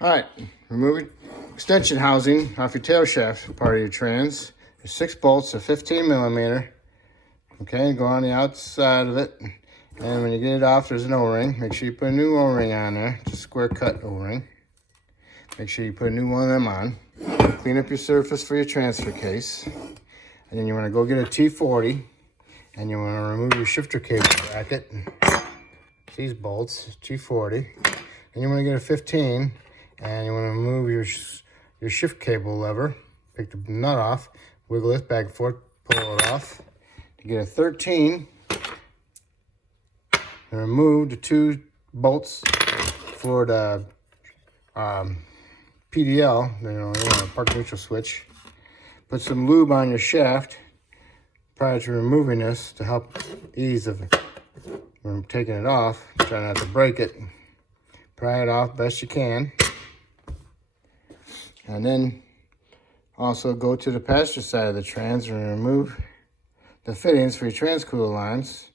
All right, remove extension housing off your tail shaft part of your trans. There's 6 bolts of 15 millimeter. Okay, go on the outside of it. And when you get it off, there's an O-ring. Make sure you put a new O-ring on there. It's a square cut O-ring. Make sure you put a new one of them on. Clean up your surface for your transfer case. And then you want to go get a T40. And you want to remove your shifter cable bracket. These bolts, T40. And you want to get a 15. And you want to remove your shift cable lever. Pick the nut off. Wiggle this back and forth. Pull it off. To get a 13. And remove the 2 bolts for the PDL, the park neutral switch. Put some lube on your shaft prior to removing this to help ease of taking it off. Try not to break it. Pry it off best you can. And then also go to the passenger side of the trans and remove the fittings for your transcooler lines.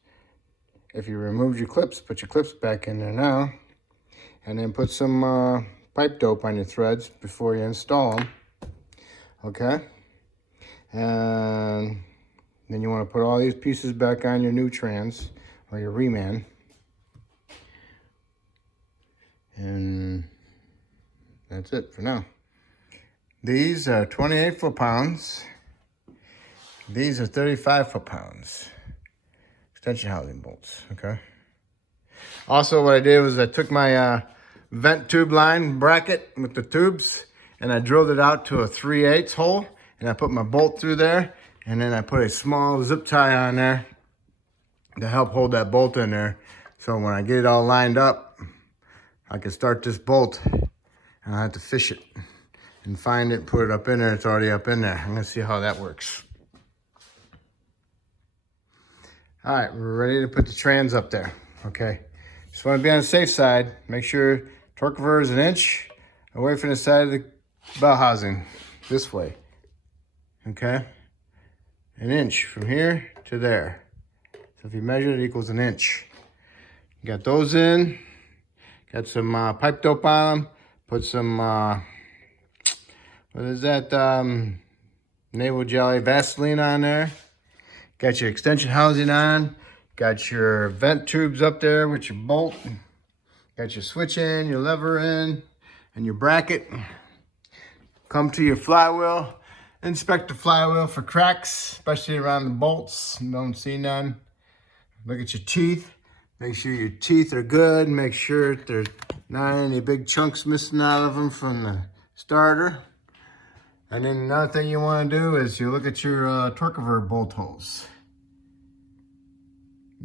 If you removed your clips, put your clips back in there now. And then put some pipe dope on your threads before you install them. Okay? And then you want to put all these pieces back on your new trans or your reman. And that's it for now. These are 28 foot-pounds. These are 35 foot-pounds. Extension housing bolts, okay? Also, what I did was I took my vent tube line bracket with the tubes and I drilled it out to a 3/8 hole and I put my bolt through there and then I put a small zip tie on there to help hold that bolt in there. So when I get it all lined up, I can start this bolt and I have to fish it and find it, put it up in there. It's already up in there. I'm gonna see how that works. All right, we're ready to put the trans up there, okay? Just want to be on the safe side. Make sure torque converter is 1 inch away from the side of the bell housing, this way, okay? 1 inch from here to there. So if you measure it, equals 1 inch. You got those in. Got some pipe dope on them. Put some, what is that? Naval Jelly Vaseline on there. Got your extension housing on. Got your vent tubes up there with your bolt. Got your switch in, your lever in, and your bracket. Come to your flywheel. Inspect the flywheel for cracks, especially around the bolts. Don't see none. Look at your teeth. Make sure your teeth are good. Make sure there's not any big chunks missing out of them from the starter. And then another thing you want to do is you look at your torque converter bolt holes.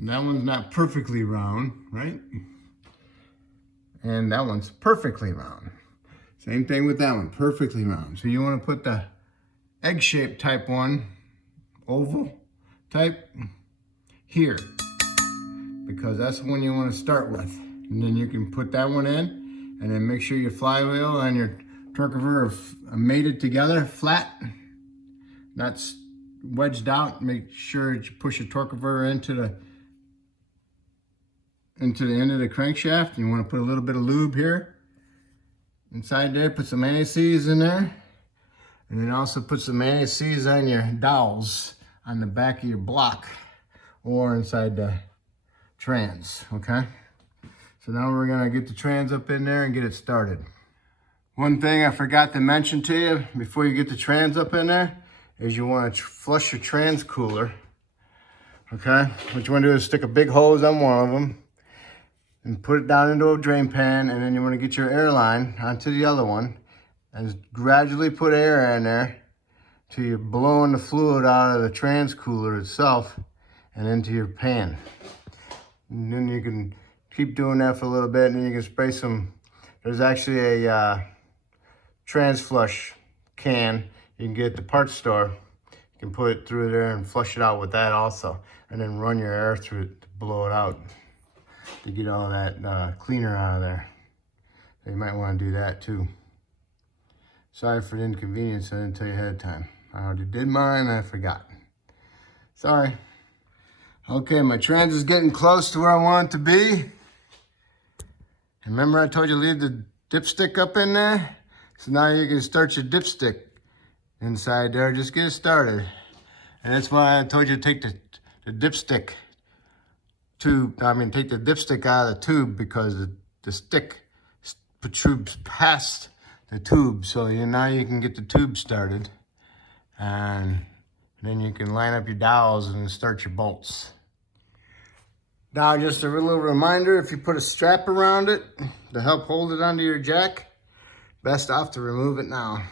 That one's not perfectly round, right? And that one's perfectly round. Same thing with that one, perfectly round. So you want to put the egg-shaped type one, oval type, here. Because that's the one you want to start with. And then you can put that one in, and then make sure your flywheel and your torque converter are mated together, flat, not wedged out. Make sure that you push your torque converter into the end of the crankshaft. You want to put a little bit of lube here inside there. Put some anti-seize in there, and then also put some anti-seize on your dowels on the back of your block or inside the trans. Okay, so now we're gonna get the trans up in there and get it started. One thing I forgot to mention to you before you get the trans up in there is you want to flush your trans cooler. Okay, what you want to do is stick a big hose on one of them and put it down into a drain pan, and then you want to get your air line onto the other one and gradually put air in there till you're blowing the fluid out of the trans cooler itself and into your pan. And then you can keep doing that for a little bit, and then you can spray some. There's actually a trans flush can you can get at the parts store. You can put it through there and flush it out with that also, and then run your air through it to blow it out to get all that cleaner out of there. So you might want to do that too. Sorry for the inconvenience, I didn't tell you ahead of time. I already did mine, I forgot. Sorry. Okay, my trans is getting close to where I want it to be. Remember I told you leave the dipstick up in there. So now you can start your dipstick inside there. Just get it started. And that's why I told you to take the dipstick tube. Take the dipstick out of the tube, because the stick protrudes past the tube. So now you can get the tube started. And then you can line up your dowels and start your bolts. Now, just a little reminder, if you put a strap around it to help hold it onto your jack, best off to remove it now.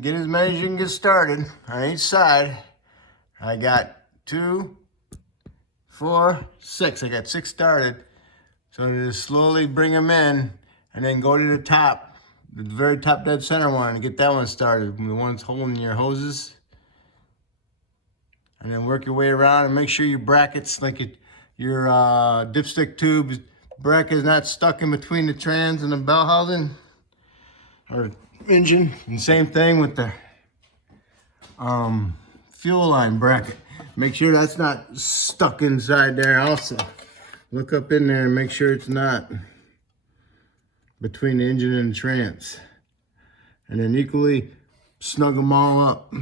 Get as many as you can get started on each side. I got 2, 4, 6. I got 6 started. So just slowly bring them in and then go to the top, the very top dead center one, and get that one started. The one's holding your hoses. And then work your way around and make sure your brackets, like your dipstick tube bracket, is not stuck in between the trans and the bell housing or engine. And same thing with the fuel line bracket. Make sure that's not stuck inside there also. Look up in there and make sure it's not between the engine and the trans. And then equally snug them all up.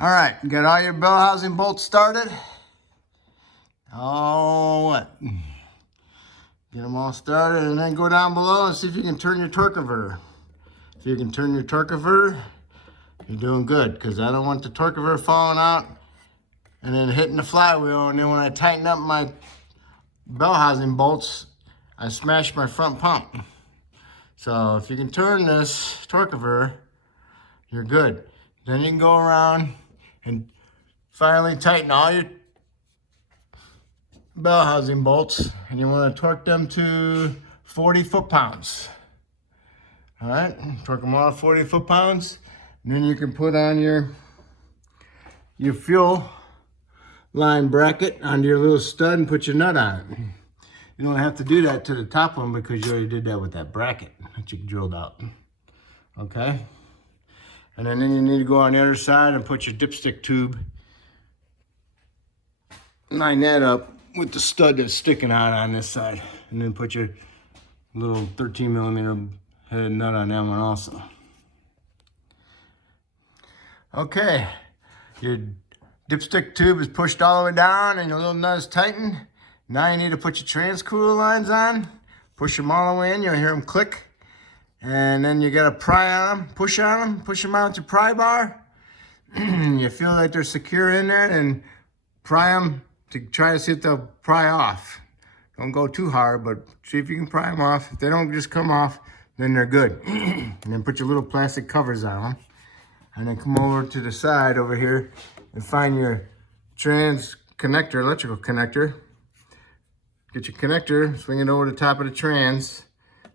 All right, got all your bell housing bolts started? Oh, what? Get them all started, and then go down below and see if you can turn your torque converter. If you can turn your torque converter, you're doing good, because I don't want the torque converter falling out and then hitting the flywheel, and then when I tighten up my bell housing bolts, I smash my front pump. So if you can turn this torque converter, you're good. Then you can go around and finally tighten all your bell housing bolts, and you want to torque them to 40 foot-pounds. All right, torque them all to 40 foot-pounds, and then you can put on your fuel line bracket onto your little stud and put your nut on it. You don't have to do that to the top one, because you already did that with that bracket that you drilled out. Okay? And then you need to go on the other side and put your dipstick tube, line that up with the stud that's sticking out on this side. And then put your little 13 millimeter head nut on that one also. Okay, your dipstick tube is pushed all the way down and your little nut is tightened. Now you need to put your transcooler lines on. Push them all the way in, you'll hear them click. And then you gotta pry on them, push them out with your pry bar. You feel like they're secure in there, and pry them to try to see if they'll pry off. Don't go too hard, but see if you can pry them off. If they don't just come off, then they're good. And then put your little plastic covers on them. And then come over to the side over here and find your trans connector, electrical connector. Get your connector, swing it over the top of the trans,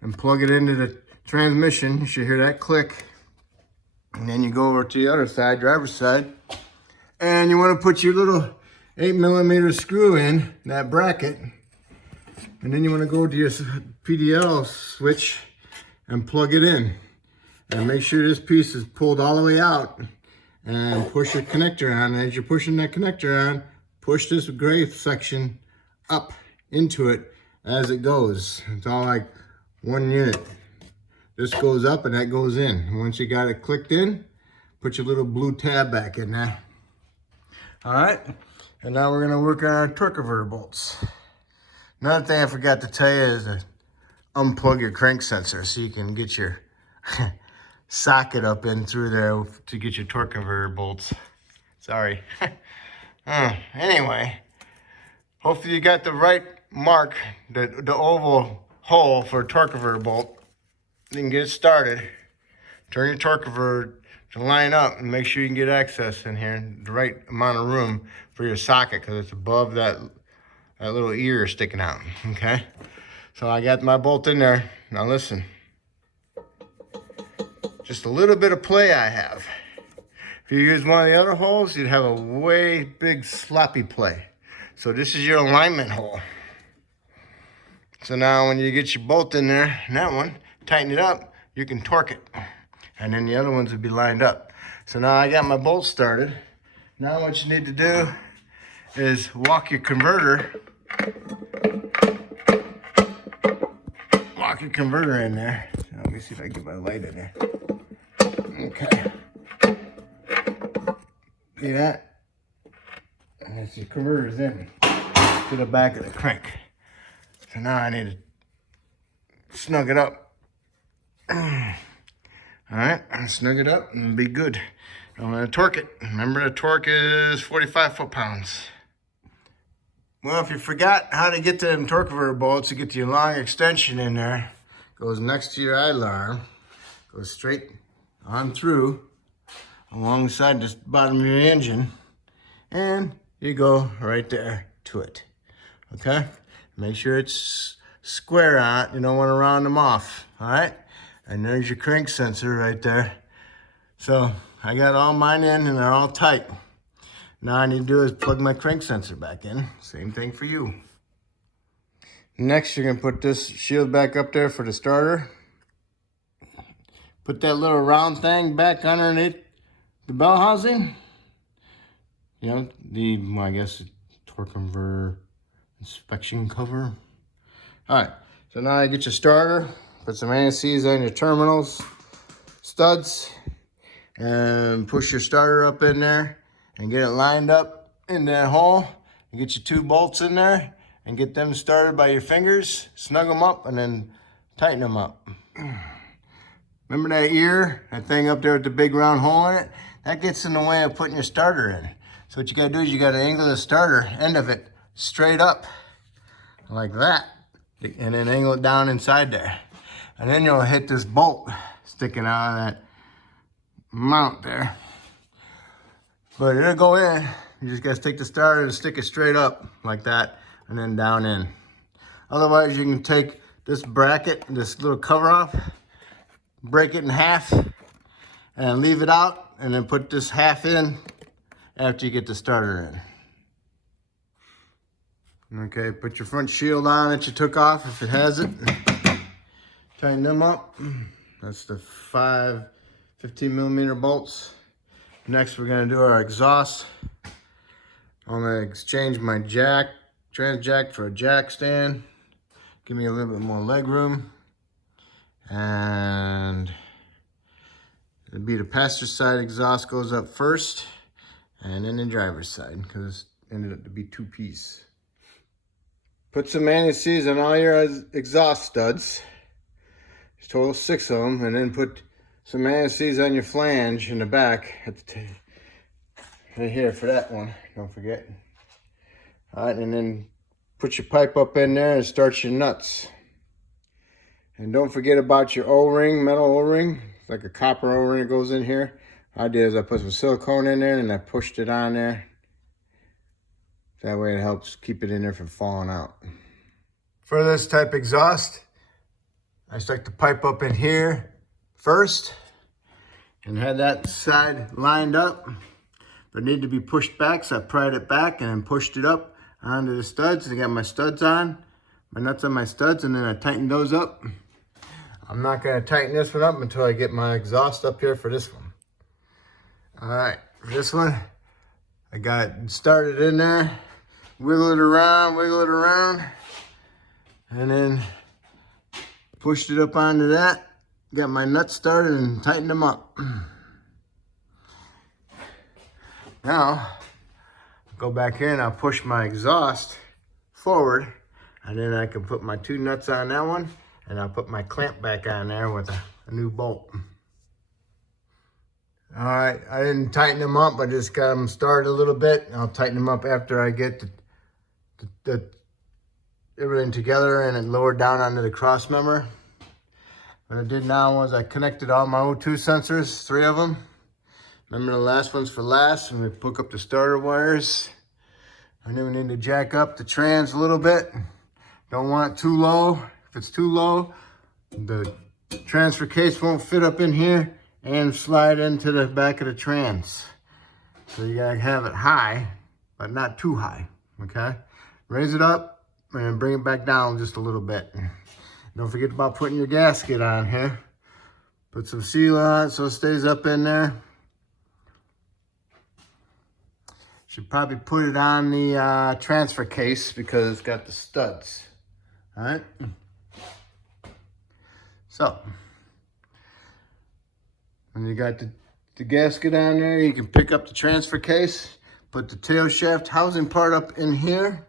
and plug it into the transmission. You should hear that click. And then you go over to the other side, driver's side, and you want to put your little 8 millimeter screw in that bracket. And then you want to go to your PDL switch and plug it in. And make sure this piece is pulled all the way out, and push your connector on. And as you're pushing that connector on, push this gray section up into it as it goes. It's all like one unit. This goes up and that goes in. And once you got it clicked in, put your little blue tab back in there. All right, and now we're gonna work on our torque converter bolts. Another thing I forgot to tell you is to unplug your crank sensor so you can get your socket up in through there to get your torque converter bolts. Sorry. Anyway, hopefully you got the right mark, the oval hole for a torque converter bolt. You can get it started. Turn your torque converter to line up and make sure you can get access in here, the right amount of room for your socket, because it's above that little ear sticking out. Okay, so I got my bolt in there. Now listen, just a little bit of play I have. If you use one of the other holes, you'd have a way big sloppy play. So this is your alignment hole. So now when you get your bolt in there, and that one, tighten it up, you can torque it. And then the other ones would be lined up. So now I got my bolt started. Now what you need to do is walk your converter pocket converter in there. So let me see if I can get my light in there. Okay. See that? And that's your converters in to the back of the crank. So now I need to snug it up. All right, I'll snug it up and it'll be good. I'm gonna torque it. Remember, the torque is 45 foot-pounds. Well, if you forgot how to get to them torque converter bolts, you get your long extension in there. Goes next to your idler arm. Goes straight on through alongside the bottom of your engine. And you go right there to it. Okay? Make sure it's square on it. You don't want to round them off. All right? And there's your crank sensor right there. So I got all mine in and they're all tight. Now I need to do is plug my crank sensor back in. Same thing for you. Next, you're gonna put this shield back up there for the starter. Put that little round thing back underneath the bell housing. You know, well, I guess torque converter inspection cover. All right, so now you get your starter. Put some anti-seize on your terminals, studs, and push your starter up in there and get it lined up in that hole. You get your 2 bolts in there and get them started by your fingers, snug them up, and then tighten them up. Remember that ear, that thing up there with the big round hole in it? That gets in the way of putting your starter in. So what you gotta do is you gotta angle the starter end of it straight up, like that, and then angle it down inside there. And then you'll hit this bolt sticking out of that mount there. But it'll go in. You just gotta take the starter and stick it straight up like that, and then down in. Otherwise, you can take this bracket, this little cover off, break it in half, and leave it out, and then put this half in after you get the starter in. Okay, put your front shield on that you took off if it has it. Tighten them up. That's the 15mm bolts. Next, we're gonna do our exhaust. I'm gonna exchange my trans jack for a jack stand. Give me a little bit more leg room. And it'll be the passenger side exhaust goes up first, and then the driver's side, because it ended up to be 2-piece. Put some anti-seize on all your exhaust studs. There's total 6 of them, and then put some anti-seize on your flange in the back at the right here for that one. Don't forget. All right, and then put your pipe up in there and start your nuts. And don't forget about your O-ring, metal O-ring. It's like a copper O-ring that goes in here. What I did is I put some silicone in there and I pushed it on there. That way it helps keep it in there from falling out. For this type exhaust, I stuck the pipe up in here first and had that side lined up, but it needed to be pushed back, so I pried it back and then pushed it up onto the studs. I got my studs on, my nuts on my studs, and then I tightened those up. I'm not gonna tighten this one up until I get my exhaust up here for this one. All right, for this one, I got it started in there, wiggle it around, and then pushed it up onto that. Got my nuts started and tightened them up. Now, go back here and I'll push my exhaust forward, and then I can put my 2 nuts on that one, and I'll put my clamp back on there with a new bolt. All right, I didn't tighten them up, I just got them started a little bit. I'll tighten them up after I get everything together and it lowered down onto the cross member. What I did now was I connected all my O2 sensors, 3 of them. Remember the last one's for last, and we hook up the starter wires. And then we need to jack up the trans a little bit. Don't want it too low. If it's too low, the transfer case won't fit up in here and slide into the back of the trans. So you gotta have it high, but not too high, okay? Raise it up and bring it back down just a little bit. Don't forget about putting your gasket on here. Put some seal on it so it stays up in there. Should probably put it on the transfer case because it's got the studs. All right. So, when you got the gasket on there, you can pick up the transfer case, put the tail shaft housing part up in here,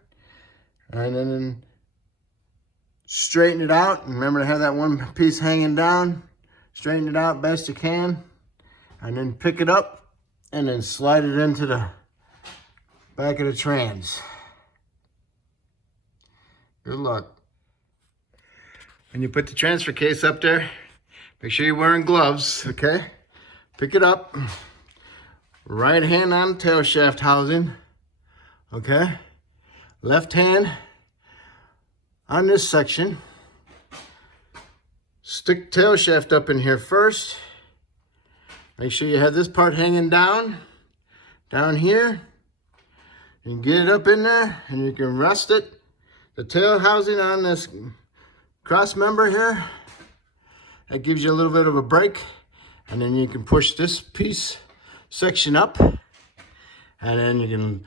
and then straighten it out. Remember to have that one piece hanging down. Straighten it out best you can, and then pick it up and then slide it into the back of the trans. Good luck. When you put the transfer case up there, make sure you're wearing gloves, okay? Pick it up, right hand on the tail shaft housing, okay? Left hand on this section. Stick tail shaft up in here first. Make sure you have this part hanging down here. You get it up in there and you can rest it, the tail housing on this cross member here. That gives you a little bit of a break. And then you can push this section up. And then you can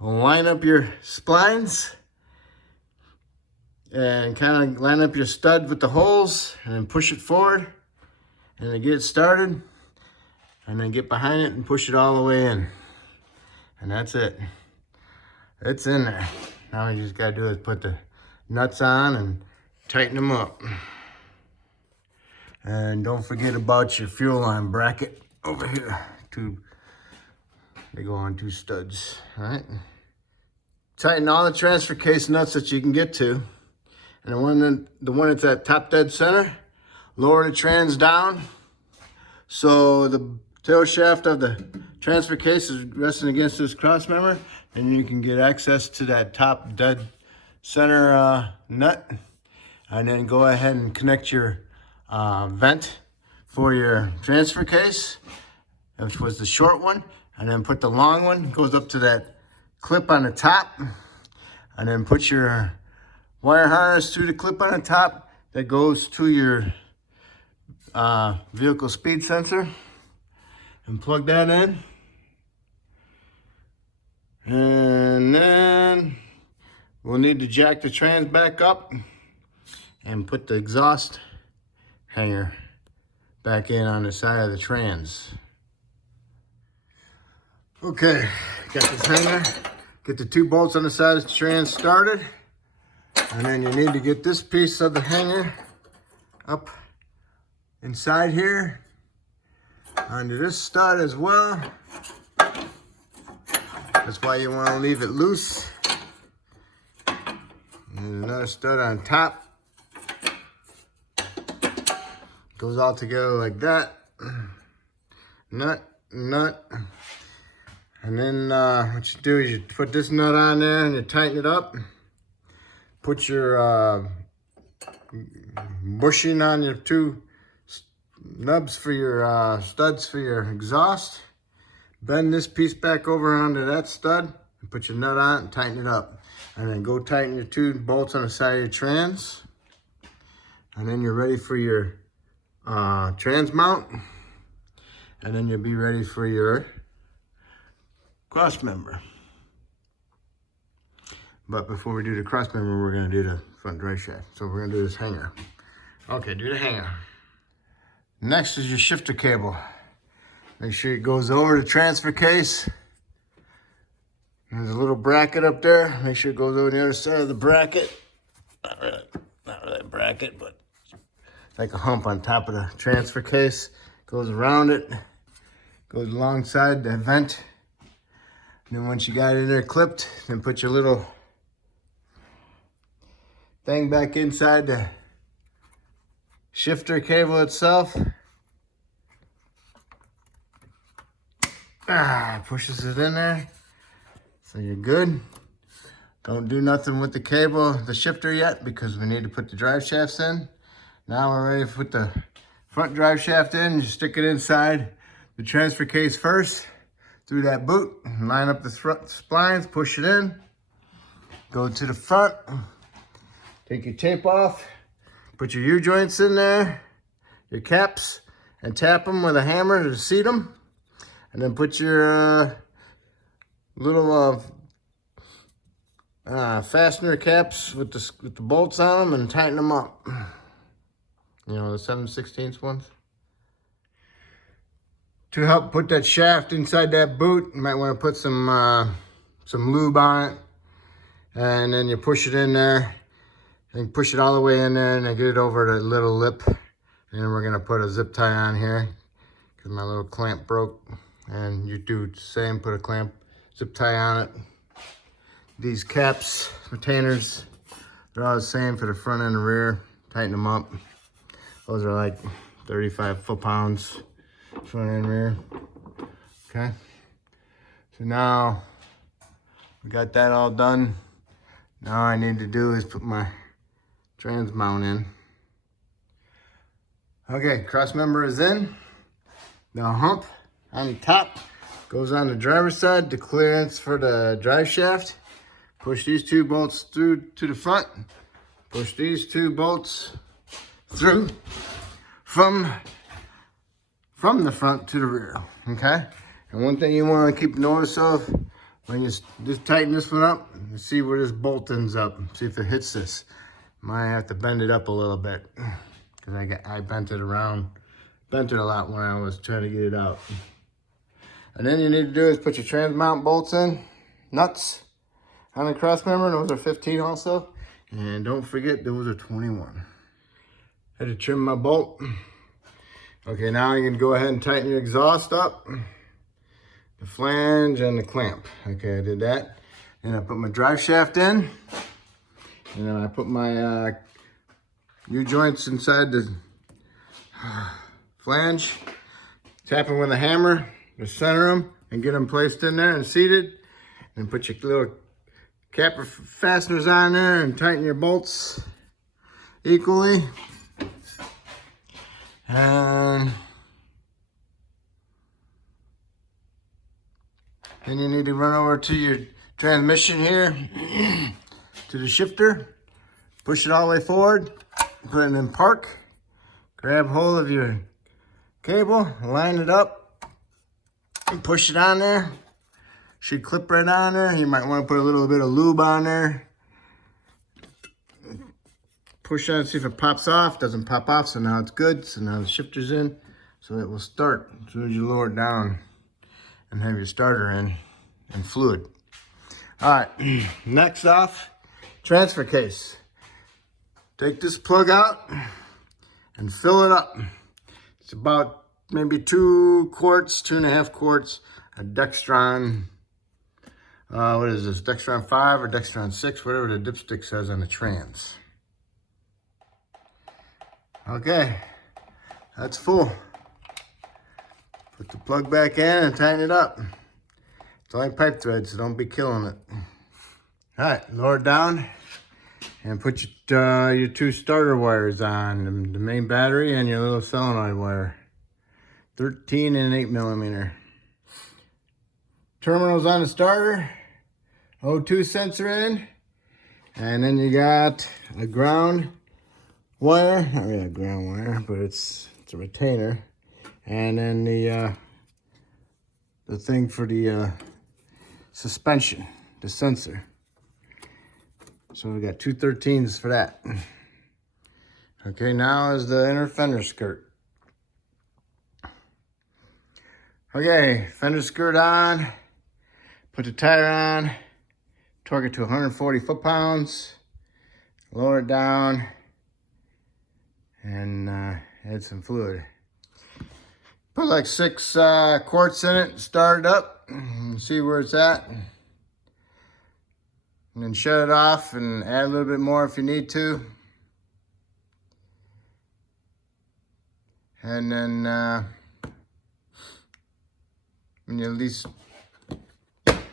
line up your splines and kind of line up your stud with the holes and then push it forward and then get it started and then get behind it and push it all the way in. And that's it. It's in there. Now you just gotta do is put the nuts on and tighten them up. And don't forget about your fuel line bracket over here. They go on 2 studs, all right? Tighten all the transfer case nuts that you can get to. And the one that's at top dead center, lower the trans down so the tail shaft of the transfer case is resting against this cross member, and you can get access to that top dead center nut. And then go ahead and connect your vent for your transfer case, which was the short one, and then put the long one, goes up to that clip on the top, and then put your wire harness through the clip on the top that goes to your vehicle speed sensor, and plug that in. And then we'll need to jack the trans back up and put the exhaust hanger back in on the side of the trans. Okay, got this hanger. Get the 2 bolts on the side of the trans started. And then you need to get this piece of the hanger up inside here onto this stud as well. That's why you want to leave it loose. And another stud on top. Goes all together like that. Nut. And then what you do is you put this nut on there and you tighten it up. Put your bushing on your 2 nubs for your studs for your exhaust. Bend this piece back over onto that stud and put your nut on it and tighten it up. And then go tighten your 2 bolts on the side of your trans. And then you're ready for your trans mount. And then you'll be ready for your cross member. But before we do the cross member, we're gonna do the front drive shaft. So we're gonna do this hanger. Okay, do the hanger. Next is your shifter cable. Make sure it goes over the transfer case. There's a little bracket up there. Make sure it goes over the other side of the bracket. Not really a bracket, but like a hump on top of the transfer case. Goes around it, goes alongside the vent. And then once you got it in there clipped, then put your little thing back inside the shifter cable itself. Pushes it in there. So you're good. Don't do nothing with the cable, the shifter yet, because we need to put the drive shafts in. Now we're ready to put the front drive shaft in. You stick it inside the transfer case first, through that boot, line up the front splines, push it in, go to the front, take your tape off, put your U-joints in there, your caps, and tap them with a hammer to seat them, and then put your little fastener caps with the bolts on them and tighten them up. You know, the 7/16 ones. To help put that shaft inside that boot, you might want to put some lube on it. And then you push it in there. And push it all the way in there and then get it over the little lip. And then we're going to put a zip tie on here because my little clamp broke. And you do the same, put a zip tie on it. These caps, retainers, they're all the same for the front and the rear. Tighten them up. Those are like 35 foot-pounds, front and rear. Okay. So now we got that all done. Now all I need to do is put my trans mount in. Okay, cross member is in. The hump on the top goes on the driver's side. The clearance for the drive shaft. Push these 2 bolts through to the front. Push these 2 bolts through from the front to the rear. Okay. And one thing you want to keep notice of when you just tighten this one up, and see where this bolt ends up. See if it hits this. Might have to bend it up a little bit because I bent it around. Bent it a lot when I was trying to get it out. And then you need to do is put your trans mount bolts in. Nuts on the cross member. Those are 15 also. And don't forget those are 21. Had to trim my bolt. Okay, now you can go ahead and tighten your exhaust up. The flange and the clamp. Okay, I did that. And I put my drive shaft in. And then I put my U-joints inside the flange. Tap them with a hammer to center them and get them placed in there and seated. And put your little capper fasteners on there and tighten your bolts equally. And then you need to run over to your transmission here, to the shifter, push it all the way forward, put it in park, grab hold of your cable, line it up, and push it on there. Should clip right on there. You might want to put a little bit of lube on there. Push on it, see if it pops off. Doesn't pop off, so now it's good. So now the shifter's in, so it will start as soon as you lower it down and have your starter in and fluid. All right, next off, transfer case. Take this plug out and fill it up. It's about maybe 2 quarts, 2.5 quarts of Dextron. What is this, Dextron 5 or Dextron 6, whatever the dipstick says on the trans. Okay, that's full. Put the plug back in and tighten it up. It's only pipe thread, so don't be killing it. All right, lower it down and put your 2 starter wires on, the main battery and your little solenoid wire. 13 and 8mm. Terminals on the starter, O2 sensor in, and then you got a ground wire, not really a ground wire, but it's a retainer, and then the thing for the suspension, the sensor. So we got 2 13s for that. Okay, now is the inner fender skirt. Okay, fender skirt on, put the tire on, torque it to 140 foot-pounds, lower it down, and add some fluid. Put like 6 quarts in it, start it up, and see where it's at. And then shut it off and add a little bit more if you need to. And then when you're at least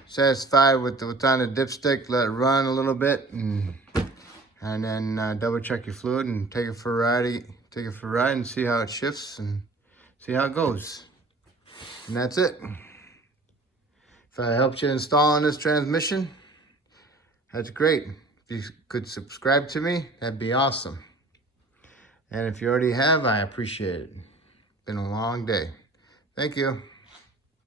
satisfied with what's on the dipstick, let it run a little bit, and then double check your fluid and take it for a ride and see how it shifts and see how it goes. And that's it. If I helped you installing this transmission, that's great. If you could subscribe to me, that'd be awesome. And if you already have, I appreciate it. Been a long day. Thank you.